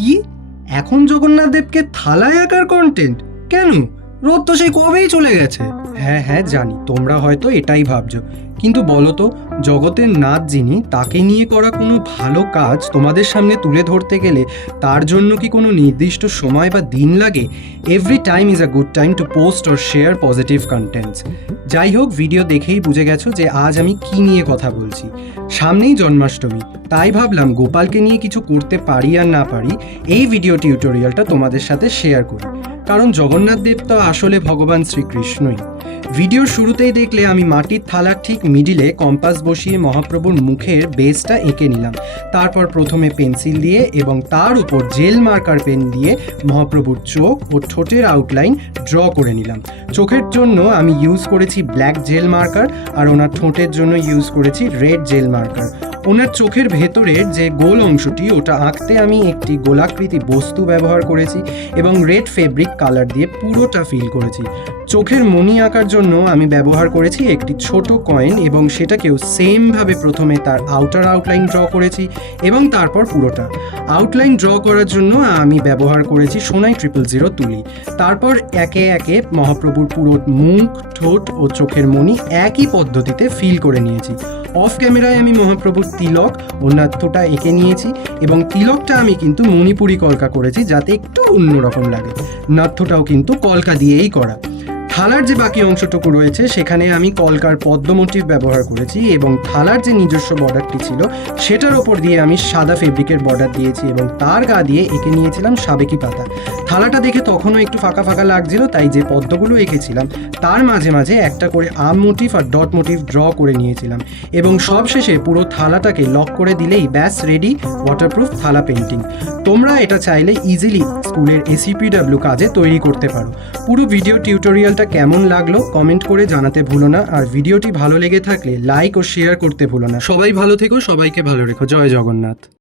কি? এখন জগন্নাথ দেবকে থালায় আঁকার কন্টেন্ট? কেন? রোদ তো সেই কবেই চলে গেছে। হ্যাঁ হ্যাঁ জানি, তোমরা হয়তো এটাই ভাবছো, কিন্তু বলো তো, জগতের নাথ যিনি, তাকে নিয়ে করা কোনো ভালো কাজ তোমাদের সামনে তুলে ধরতে গেলে তার জন্য কি কোনো নির্দিষ্ট সময় বা দিন লাগে? Every time is a good time to post or share positive contents. যাই হোক, ভিডিও দেখেই বুঝে গেছো যে আজ আমি কি নিয়ে কথা বলছি। সামনেই জন্মাষ্টমী, তাই ভাবলাম গোপালকে নিয়ে কিছু করতে পারি আর না পারি এই ভিডিও টিউটোরিয়ালটা তোমাদের সাথে শেয়ার করি। কারণ জগন্নাথ দেব তো আসলে ভগবান শ্রীকৃষ্ণই। ভিডিওর শুরুতেই দেখলে আমি মাটির থালার ঠিক মিডিলে কম্পাস বসিয়ে মহাপ্রভুর মুখের বেসটা এঁকে নিলাম। তারপর প্রথমে পেন্সিল দিয়ে এবং তার উপর জেল মার্কার পেন দিয়ে মহাপ্রভুর চোখ ও ঠোঁটের আউটলাইন ড্র করে নিলাম। চোখের জন্য আমি ইউজ করেছি ব্ল্যাক জেল মার্কার, আর ওনার ঠোঁটের জন্য ইউজ করেছি রেড জেল মার্কার। ওনার চোখের ভেতরের যে গোল অংশটি, ওটা আঁকতে আমি একটি গোলাকৃতি বস্তু ব্যবহার করেছি এবং রেড ফেব্রিক কালার দিয়ে পুরোটা ফিল করেছি। চোখের মণি আঁকার জন্য আমি ব্যবহার করেছি একটি ছোট কয়েন এবং সেটাকেও সেমভাবে প্রথমে তার আউটার আউটলাইন ড্র করেছি এবং তারপর পুরোটা। আউটলাইন ড্র করার জন্য আমি ব্যবহার করেছি সোনাই 000 তুলি। তারপর একে একে মহাপ্রভুর পুরো মুখ, ঠোঁট ও চোখের মণি একই পদ্ধতিতে ফিল করে নিয়েছি। অফ ক্যামেরায় আমি মহাপ্রভুর তিলক ও নাথ্যটা এঁকে নিয়েছি এবং তিলকটা আমি কিন্তু মণিপুরি কলকা করেছি যাতে একটু অন্যরকম লাগে। নাথ্যটাও কিন্তু কলকা দিয়েই করা। থালার যে বাকি অংশটুকু রয়েছে সেখানে আমি কলকার পদ্ম মোটিভ ব্যবহার করেছি এবং থালার যে নিজস্ব বর্ডারটি ছিল সেটার ওপর দিয়ে আমি সাদা ফেব্রিকের বর্ডার দিয়েছি এবং তার গা দিয়ে এঁকে নিয়েছিলাম সাবেকি পাতা। থালাটা দেখে তখনও একটু ফাঁকা ফাঁকা লাগছিল, তাই যে পদ্মগুলো এঁকেছিলাম তার মাঝে মাঝে একটা করে আম মোটিভ আর ডট মোটিভ ড্র করে নিয়েছিলাম এবং সবশেষে পুরো থালাটাকে লক করে দিলেই ব্যাস রেডি ওয়াটারপ্রুফ থালা পেন্টিং। তোমরা এটা চাইলে ইজিলি স্কুলের ACPW কাজে তৈরি করতে পারো। পুরো ভিডিও টিউটোরিয়ালটা কেমন লাগলো কমেন্ট করে জানাতে ভুলো না, আর ভিডিওটি ভালো লেগে থাকলে লাইক ও শেয়ার করতে ভুলো না। সবাই ভালো থেকো, সবাইকে ভালো রেখো। জয় জগন্নাথ।